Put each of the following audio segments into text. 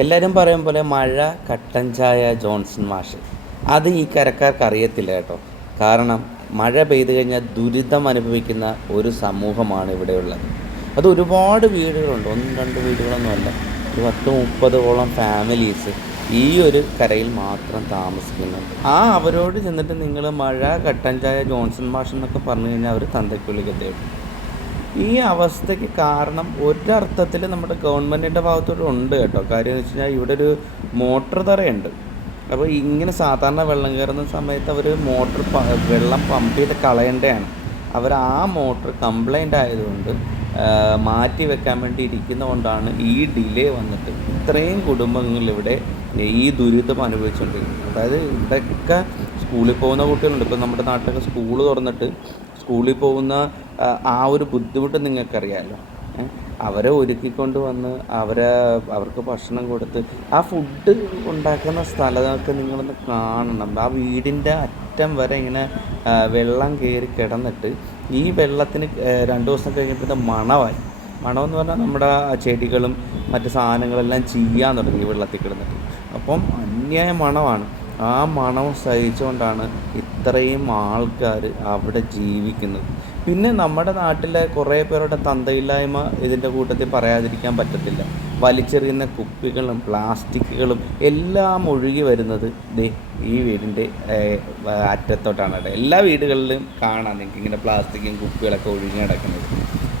എല്ലാവരും പറയും പോലെ മഴ കട്ടൻ ചായ ജോൺസൺ മാഷ്. അത് ഈ കരക്കാർക്ക് അറിയത്തില്ല കേട്ടോ. കാരണം മഴ പെയ്തു കഴിഞ്ഞാൽ ദുരിതം അനുഭവിക്കുന്ന ഒരു സമൂഹമാണ് ഇവിടെയുള്ളത് അത് ഒരുപാട് വീടുകളുണ്ട്. ഒന്നും രണ്ട് വീടുകളൊന്നുമല്ല ഒരു പത്ത് മുപ്പതോളം ഫാമിലീസ് ഈ ഒരു കരയിൽ മാത്രം താമസിക്കുന്നുണ്ട് ആ അവരോട് ചെന്നിട്ട് നിങ്ങൾ മഴ കട്ടൻ ചായ ജോൺസൺ മാഷ് എന്നൊക്കെ പറഞ്ഞു കഴിഞ്ഞാൽ അവർ തന്തയ്ക്കുള്ളിൽ ഈ അവസ്ഥയ്ക്ക് കാരണം ഒരർത്ഥത്തിൽ നമ്മുടെ ഗവൺമെന്റിന്റെ ഭാഗത്തോടെ ഉണ്ട് കേട്ടോ. കാര്യം എന്ന് വെച്ച് കഴിഞ്ഞാൽ ഇവിടെ ഒരു മോട്ടർ തറയുണ്ട്. അപ്പോൾ ഇങ്ങനെ സാധാരണ വെള്ളം കയറുന്ന സമയത്ത് അവർ മോട്ടർ വെള്ളം പമ്പ് ചെയ്ത് കളയേണ്ടതാണ്. അവർ ആ മോട്ടർ കംപ്ലൈന്റ് ആയതുകൊണ്ട് മാറ്റി വെക്കാൻ വേണ്ടി ഇരിക്കുന്നതുകൊണ്ടാണ് ഈ ഡിലേ വന്നിട്ട് ഇത്രയും കുടുംബങ്ങൾ ഇവിടെ ഈ ദുരിതം അനുഭവിച്ചുകൊണ്ടിരിക്കുന്നത് അതായത് ഇവിടെയൊക്കെ സ്കൂളിൽ പോകുന്ന കുട്ടികളുണ്ട്. ഇപ്പോൾ നമ്മുടെ നാട്ടിലൊക്കെ സ്കൂൾ തുറന്നിട്ട് സ്കൂളിൽ പോകുന്ന ആ, ഒരു ബുദ്ധിമുട്ട് നിങ്ങൾക്കറിയാമല്ലോ? അവരെ ഒരുക്കിക്കൊണ്ട് വന്ന് അവരെ അവർക്ക് ഭക്ഷണം കൊടുത്ത് ആ ഫുഡ് ഉണ്ടാക്കുന്ന സ്ഥലമൊക്കെ നിങ്ങളൊന്ന് കാണണം. ആ വീടിന്റെ അറ്റം വരെ ഇങ്ങനെ വെള്ളം കയറി കിടന്നിട്ട് ഈ വെള്ളത്തിന് രണ്ട് ദിവസം കഴിഞ്ഞപ്പോൾ മണമായി മണമെന്ന് പറഞ്ഞാൽ നമ്മുടെ ചെടികളും മറ്റു സാധനങ്ങളെല്ലാം ചെയ്യാൻ തുടങ്ങി വെള്ളത്തിൽ കിടന്നിട്ട്. അപ്പം അന്യായ മണമാണ്. ആ മണം സഹിച്ചുകൊണ്ടാണ് ഇത്രയും ആൾക്കാർ അവിടെ ജീവിക്കുന്നത്. പിന്നെ നമ്മുടെ നാട്ടിലെ കുറേ പേരുടെ തന്തയില്ലായ്മ ഇതിന്റെ കൂട്ടത്തിൽ പറയാതിരിക്കാൻ പറ്റത്തില്ല. വലിച്ചെറിയുന്ന കുപ്പികളും പ്ലാസ്റ്റിക്കുകളും എല്ലാം ഒഴുകി വരുന്നത് ദേ ഈ വീടിന്റെ അറ്റത്തോട്ടാണ് എല്ലാ വീടുകളിലും കാണാം നിങ്ങൾക്ക് ഇങ്ങനെ പ്ലാസ്റ്റിക്കും കുപ്പികളൊക്കെ ഒഴുകി കിടക്കുന്നത്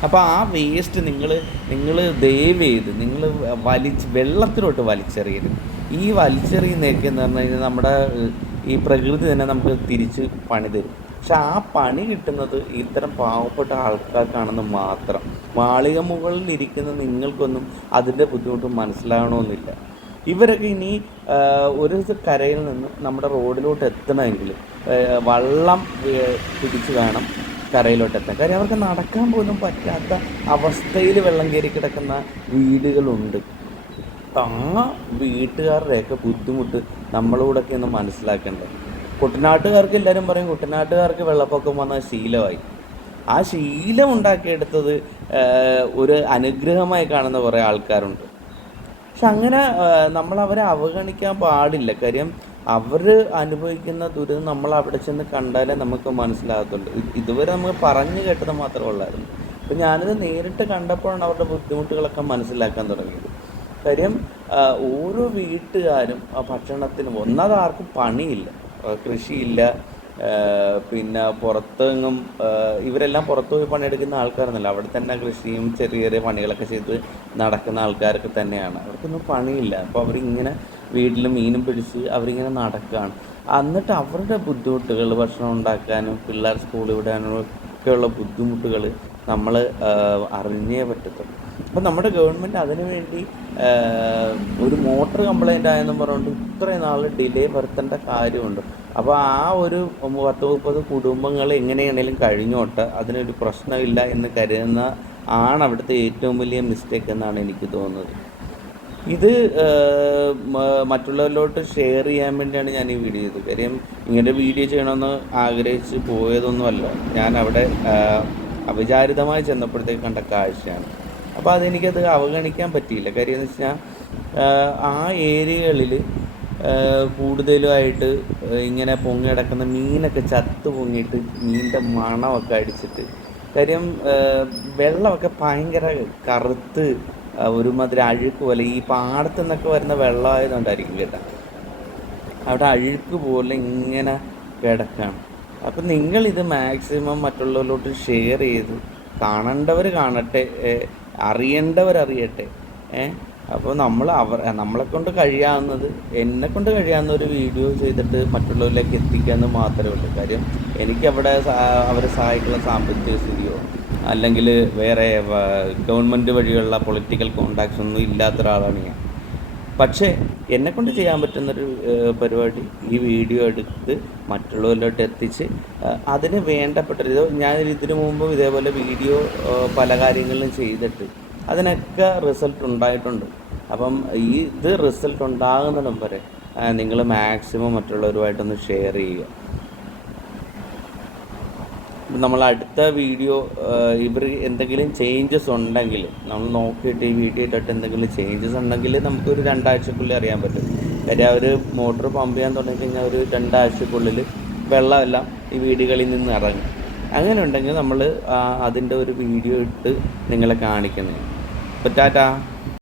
അപ്പോൾ ആ വേസ്റ്റ് നിങ്ങൾ നിങ്ങൾ ദയവ് ചെയ്ത് നിങ്ങൾ വലിച്ച് വെള്ളത്തിലോട്ട് വലിച്ചെറിയരുത്. ഈ വലിച്ചെറിയുന്നതൊക്കെ എന്ന് പറഞ്ഞു കഴിഞ്ഞാൽ നമ്മുടെ ഈ പ്രകൃതി തന്നെ നമുക്ക് തിരിച്ച് പണി തരും പക്ഷെ ആ പണി കിട്ടുന്നത് ഇത്തരം പാവപ്പെട്ട ആൾക്കാർക്കാണെന്ന് മാത്രം. മാളിക മുകളിൽ ഇരിക്കുന്ന നിങ്ങൾക്കൊന്നും അതിന്റെ ബുദ്ധിമുട്ട് മനസ്സിലാകണമെന്നില്ല ഇവരൊക്കെ ഇനി ഒരു കരയിൽ നിന്ന് നമ്മുടെ റോഡിലോട്ട് എത്തണമെങ്കിൽ വള്ളം പിടിച്ച് വേണം കരയിലോട്ട് എത്താൻ. കാര്യം അവർക്ക് നടക്കാൻ പോലും പറ്റാത്ത അവസ്ഥയിൽ വെള്ളം കയറി കിടക്കുന്ന വീടുകളുണ്ട്. ആ വീട്ടുകാരുടെയൊക്കെ ബുദ്ധിമുട്ട് നമ്മളോടൊക്കെ ഒന്ന് മനസ്സിലാക്കേണ്ടത്. കുട്ടനാട്ടുകാർക്ക് എല്ലാവരും പറയും കുട്ടനാട്ടുകാർക്ക് വെള്ളപ്പൊക്കം വന്ന ശീലമായി. ആ ശീലം ഉണ്ടാക്കിയെടുത്തത് ഒരു അനുഗ്രഹമായി കാണുന്ന കുറേ ആൾക്കാരുണ്ട്. പക്ഷെ അങ്ങനെ നമ്മൾ അവരെ അവഗണിക്കാൻ പാടില്ല. കാര്യം അവർ അനുഭവിക്കുന്ന ദുരിതം നമ്മൾ അവിടെ ചെന്ന് കണ്ടാലേ നമുക്ക് മനസ്സിലാകത്തുള്ളൂ. ഇതുവരെ നമുക്ക് പറഞ്ഞു കേട്ടത് മാത്രമേ ഉള്ളായിരുന്നു. അപ്പം ഞാനിത് നേരിട്ട് കണ്ടപ്പോഴാണ് അവരുടെ ബുദ്ധിമുട്ടുകളൊക്കെ മനസ്സിലാക്കാൻ തുടങ്ങിയത്. കാര്യം ഓരോ വീട്ടുകാരും ആ ഭക്ഷണത്തിന് ഒന്നത് ആർക്കും പണിയില്ല. കൃഷിയില്ല. പിന്നെ പുറത്തെങ്ങും ഇവരെല്ലാം പുറത്തു പോയി പണിയെടുക്കുന്ന ആൾക്കാരൊന്നുമല്ല. അവിടെ തന്നെ കൃഷിയും ചെറിയ ചെറിയ പണികളൊക്കെ ചെയ്ത് നടക്കുന്ന ആൾക്കാരൊക്കെ തന്നെയാണ്. അവർക്കൊന്നും പണിയില്ല. അപ്പോൾ അവരിങ്ങനെ വീട്ടിൽ മീനും പിടിച്ച് അവരിങ്ങനെ നടക്കുകയാണ് എന്നിട്ട് അവരുടെ ബുദ്ധിമുട്ടുകൾ ഭക്ഷണം ഉണ്ടാക്കാനും പിള്ളേർ സ്കൂളിൽ വിടാനും ഒക്കെയുള്ള ബുദ്ധിമുട്ടുകൾ നമ്മൾ അറിഞ്ഞേ പറ്റത്തുള്ളൂ. അപ്പം നമ്മുടെ ഗവൺമെന്റ് അതിനു വേണ്ടി ഒരു മോട്ടർ കംപ്ലൈന്റ് ആയെന്നും പറഞ്ഞുകൊണ്ട് ഇത്രയും നാൾ ഡിലേ വരുത്തേണ്ട കാര്യമുണ്ട്. അപ്പോൾ ആ ഒരു പത്ത് മുപ്പത് കുടുംബങ്ങൾ എങ്ങനെയാണേലും കഴിഞ്ഞോട്ട് അതിനൊരു പ്രശ്നമില്ല എന്ന് കരുതുന്ന ആണ് അവിടുത്തെ ഏറ്റവും വലിയ മിസ്റ്റേക്ക് എന്നാണ് എനിക്ക് തോന്നുന്നത്. ഇത് മറ്റുള്ളവരിലോട്ട് ഷെയർ ചെയ്യാൻ വേണ്ടിയാണ് ഞാൻ ഈ വീഡിയോ ചെയ്തത്. കാര്യം ഇങ്ങനെ വീഡിയോ ചെയ്യണമെന്ന് ആഗ്രഹിച്ച് പോയതൊന്നുമല്ല. ഞാൻ അവിടെ അവിചാരിതമായി ചെന്നപ്പോഴത്തേക്ക് കണ്ട കാഴ്ചയാണ്. അപ്പോൾ അതെനിക്കത് അവഗണിക്കാൻ പറ്റിയില്ല. കാര്യം എന്ന് വെച്ചാൽ ആ ഏരിയകളിൽ കൂടുതലുമായിട്ട് ഇങ്ങനെ പൊങ്ങി കിടക്കുന്ന മീനൊക്കെ ചത്ത് പൊങ്ങിയിട്ട് മീനിന്റെ മണമൊക്കെ അടിച്ചിട്ട്. കാര്യം വെള്ളമൊക്കെ ഭയങ്കര കറുത്ത് ഒരുമാതിരി അഴുക്ക് പോലെ ഈ പാടത്തു നിന്നൊക്കെ വരുന്ന വെള്ളമായതുകൊണ്ടായിരിക്കും കേട്ടോ. അവിടെ അഴുക്ക് പോലെ ഇങ്ങനെ കിടക്കുകയാണ് അപ്പം നിങ്ങളിത് മാക്സിമം മറ്റുള്ളവരിലോട്ട് ഷെയർ ചെയ്ത് കാണേണ്ടവർ കാണട്ടെ അറിയേണ്ടവരറിയട്ടെ അറിയട്ടെ അപ്പോൾ നമ്മൾ അവർ നമ്മളെ കൊണ്ട് കഴിയാവുന്നത് എന്നെ കൊണ്ട് കഴിയാവുന്ന ഒരു വീഡിയോ ചെയ്തിട്ട് മറ്റുള്ളവരിലേക്ക് എത്തിക്കുക എന്ന് മാത്രമേ ഉള്ളൂ. കാര്യം എനിക്കവിടെ അവരെ സഹായിക്കുന്ന സാമ്പത്തിക സ്ഥിതിയോ അല്ലെങ്കിൽ വേറെ ഗവൺമെന്റ് വഴിയുള്ള പൊളിറ്റിക്കൽ കോണ്ടാക്ട്സ് ഒന്നും ഇല്ലാത്ത ഒരാളാണ് ഞാൻ. പക്ഷേ എന്നെക്കൊണ്ട് ചെയ്യാൻ പറ്റുന്നൊരു പരിപാടി ഈ വീഡിയോ എടുത്ത് മറ്റുള്ളവരിലോട്ട് എത്തിച്ച് അതിന് വേണ്ടപ്പെട്ട ഇത് ഞാൻ ഇതിനു മുമ്പ് ഇതേപോലെ വീഡിയോ പല കാര്യങ്ങളിലും ചെയ്തിട്ട് അതിനൊക്കെ റിസൾട്ട് ഉണ്ടായിട്ടുണ്ട്. അപ്പം ഈ ഇത് റിസൾട്ട് ഉണ്ടാകുന്നിടം വരെ നിങ്ങൾ മാക്സിമം മറ്റുള്ളവരുമായിട്ടൊന്ന് ഷെയർ ചെയ്യുക. നമ്മൾ അടുത്ത വീഡിയോ ഇവർ എന്തെങ്കിലും ചേഞ്ചസ് ഉണ്ടെങ്കിൽ നമ്മൾ നോക്കിയിട്ട് ഈ വീഡിയോ ഇട്ടിട്ട് എന്തെങ്കിലും ചേഞ്ചസ് ഉണ്ടെങ്കിൽ നമുക്കൊരു രണ്ടാഴ്ചക്കുള്ളിൽ അറിയാൻ പറ്റും. കാര്യം അവർ മോട്ടർ പമ്പ് ചെയ്യാൻ തുടങ്ങി കഴിഞ്ഞാൽ ഒരു രണ്ടാഴ്ചക്കുള്ളിൽ വെള്ളമെല്ലാം ഈ വീടുകളിൽ നിന്ന് ഇറങ്ങും. അങ്ങനെ ഉണ്ടെങ്കിൽ നമ്മൾ അതിന്റെ ഒരു വീഡിയോ ഇട്ട് നിങ്ങളെ കാണിക്കുന്നതാണ് അപ്പോൾ ടാറ്റാ.